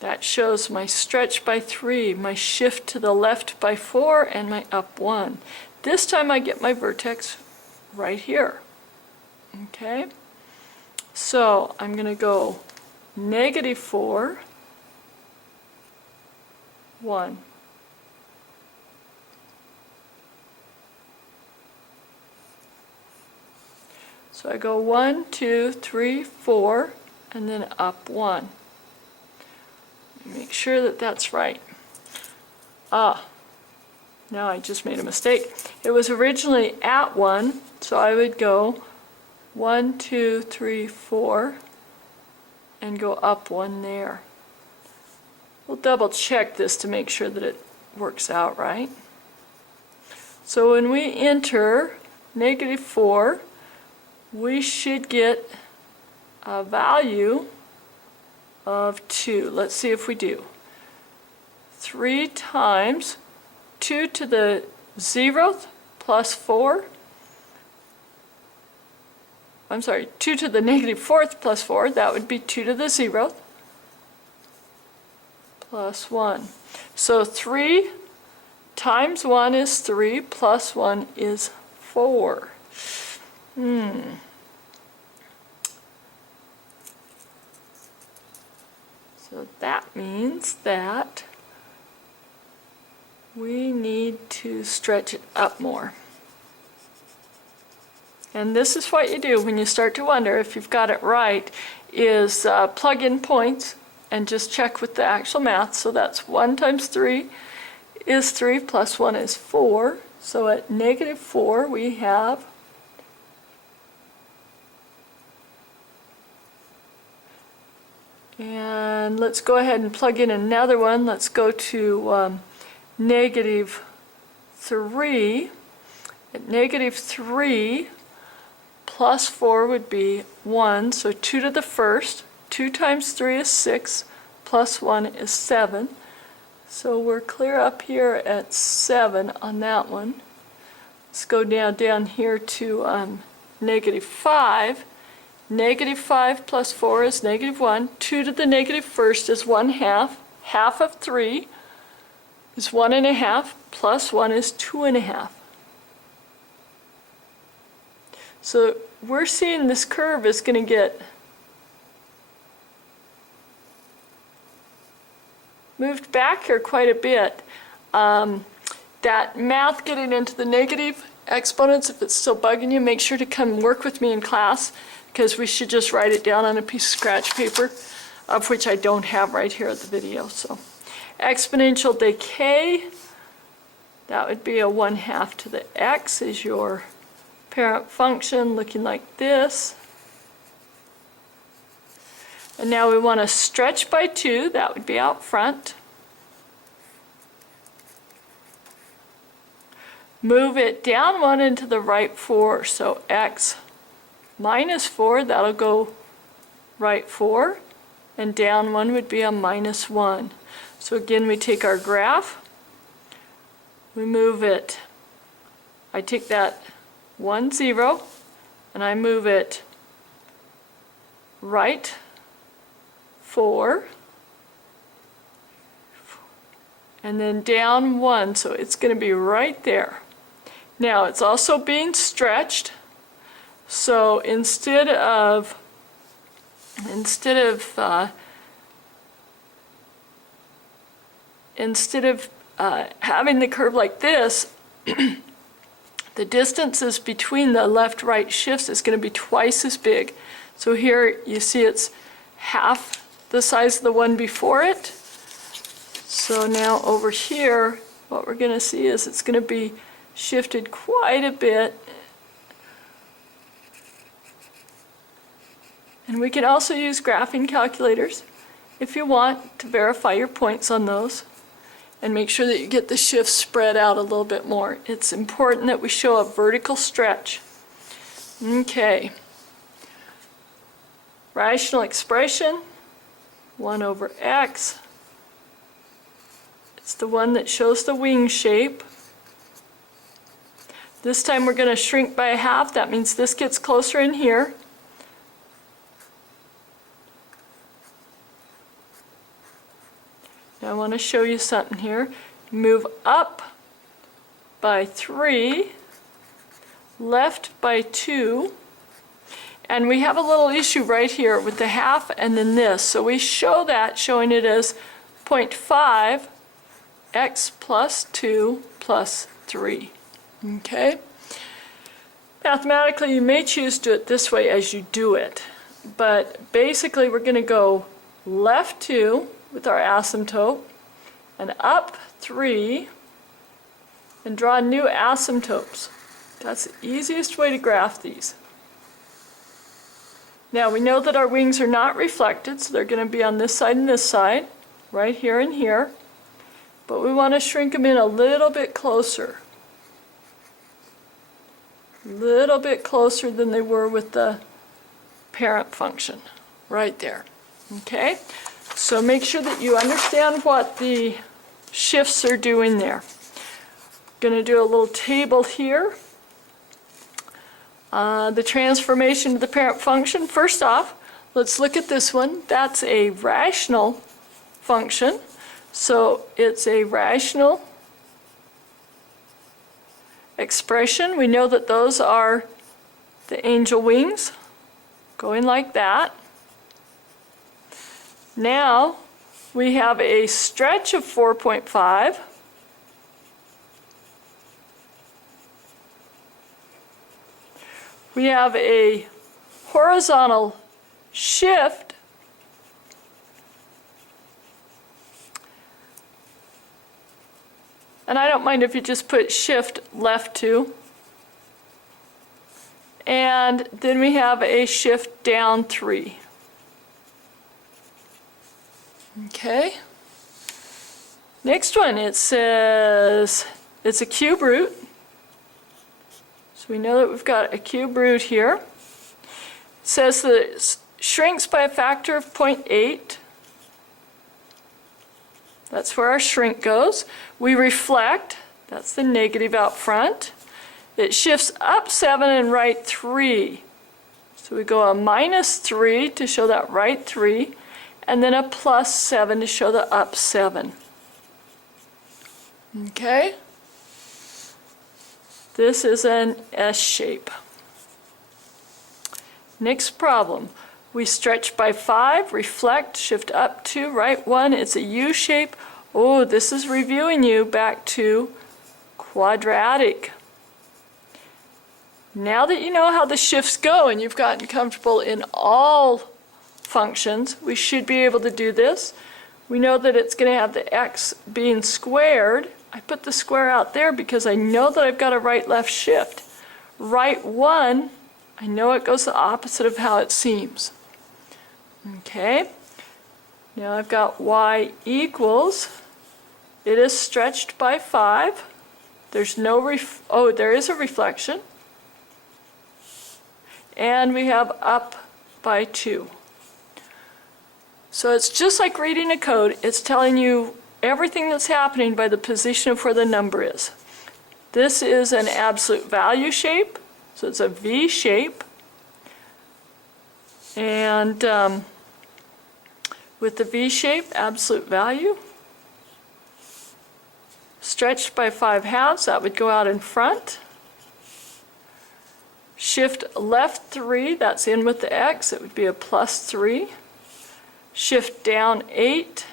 That shows my stretch by 3, my shift to the left by 4, and my up 1. This time I get my vertex right here. Okay? So I'm going to go -4, 1. So I go 1, 2, 3, 4, and then up 1. Make sure that that's right. Now I just made a mistake. It was originally at 1, so I would go 1, 2, 3, 4, and go up 1 there. We'll double check this to make sure that it works out right. So when we enter -4, we should get a value of 2. Let's see if we do. 3 times 2 to the 0th plus 4. I'm sorry, 2 to the -4th plus 4. That would be 2 to the 0th plus 1. So 3 times 1 is 3 plus 1 is 4. So that means that we need to stretch it up more. And this is what you do when you start to wonder if you've got it right, is plug in points and just check with the actual math. So that's 1 times 3 is 3 plus 1 is 4. So at -4 we have and let's go ahead and plug in another one. Let's go to -3. At -3 plus 4 would be 1, so 2 to the 1st. 2 times 3 is 6, plus 1 is 7. So we're clear up here at 7 on that one. Let's go down here to -5. -5 plus 4 is -1. 2 to the -1st is 1/2. Half of 3 is 1.5, plus 1 is 2.5. So we're seeing this curve is going to get moved back here quite a bit. That math getting into the negative exponents, if it's still bugging you, make sure to come work with me in class, because we should just write it down on a piece of scratch paper, of which I don't have right here at the video. So exponential decay, that would be a 1/2 to the x is your parent function, looking like this. And now we want to stretch by 2, that would be out front. Move it down 1 into the right 4, so x -4, that'll go right 4, and down 1 would be a -1. So again, we take our graph, we move it, I take that 1, 0, and I move it right 4, and then down 1, so it's going to be right there. Now it's also being stretched, so instead of having the curve like this, the distances between the left-right shifts is going to be twice as big. So here you see it's half the size of the one before it. So now over here, what we're going to see is it's going to be shifted quite a bit. And we can also use graphing calculators if you want to verify your points on those and make sure that you get the shifts spread out a little bit more. It's important that we show a vertical stretch. Okay. Rational expression, 1 over x. It's the one that shows the wing shape. This time we're going to shrink by 1/2. That means this gets closer in here. Now I want to show you something here. Move up by 3, left by 2, and we have a little issue right here with the half and then this. So we show that, showing it as 0.5 x plus 2 plus 3. Okay? Mathematically, you may choose to do it this way as you do it. But basically, we're going to go left 2 with our asymptote and up 3 and draw new asymptotes. That's the easiest way to graph these. Now we know that our wings are not reflected, so they're going to be on this side and this side, right here and here. But we want to shrink them in a little bit closer. A little bit closer than they were with the parent function, right there. Okay? So make sure that you understand what the shifts are doing there. Going to do a little table here. The transformation of the parent function. First off, let's look at this one. That's a rational function. So it's a rational expression. We know that those are the angel wings, going like that. Now we have a stretch of 4.5. We have a horizontal shift and I don't mind if you just put shift left 2. And then we have a shift down 3. Okay. Next one, it says it's a cube root. So we know that we've got a cube root here. It says that it shrinks by a factor of 0.8. That's where our shrink goes. We reflect. That's the negative out front. It shifts up 7 and right 3. So we go a minus 3 to show that right 3, and then a plus 7 to show the up 7. Okay? This is an S shape. Next problem. We stretch by 5, reflect, shift up 2, right 1. It's a U shape. Oh, this is reviewing you back to quadratic. Now that you know how the shifts go and you've gotten comfortable in all functions, we should be able to do this. We know that it's going to have the x being squared. I put the square out there because I know that I've got a right-left shift. Right 1, I know it goes the opposite of how it seems. Okay, now I've got y equals, it is stretched by 5. There's no there is a reflection. And we have up by 2. So it's just like reading a code. It's telling you everything that's happening by the position of where the number is. This is an absolute value shape, so it's a V shape. And with the V shape, absolute value, stretched by 5/2, that would go out in front. Shift left 3, that's in with the x, it would be a plus 3. Shift down 8,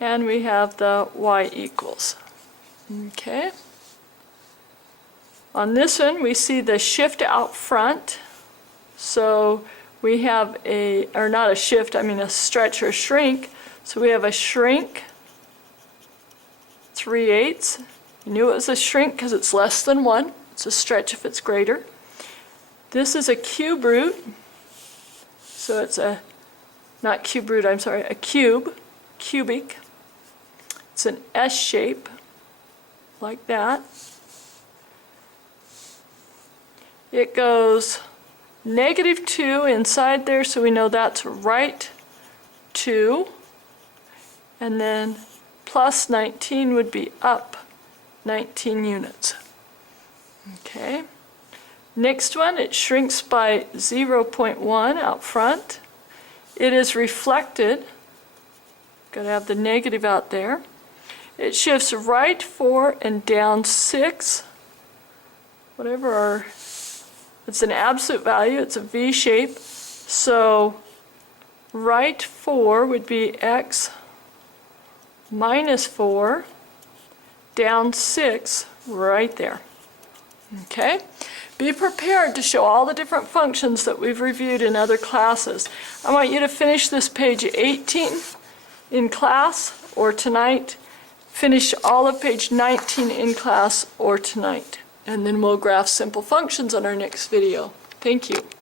and we have the y equals. Okay. On this one, we see the shift out front. So we have or not a shift, I mean a stretch or shrink. So we have a shrink 3/8. You knew it was a shrink because it's less than 1. It's a stretch if it's greater. This is a cube root. So it's not cube root, I'm sorry, a cube, cubic. It's an S shape, like that. It goes -2 inside there, so we know that's right 2. And then plus 19 would be up 19 units. Okay. Next one, it shrinks by 0.1 out front. It is reflected. Got to have the negative out there. It shifts right 4 and down 6. Whatever our, it's an absolute value, it's a V shape. So right 4 would be x minus 4, down 6, right there. Okay? Be prepared to show all the different functions that we've reviewed in other classes. I want you to finish this page 18 in class or tonight. Finish all of page 19 in class or tonight. And then we'll graph simple functions on our next video. Thank you.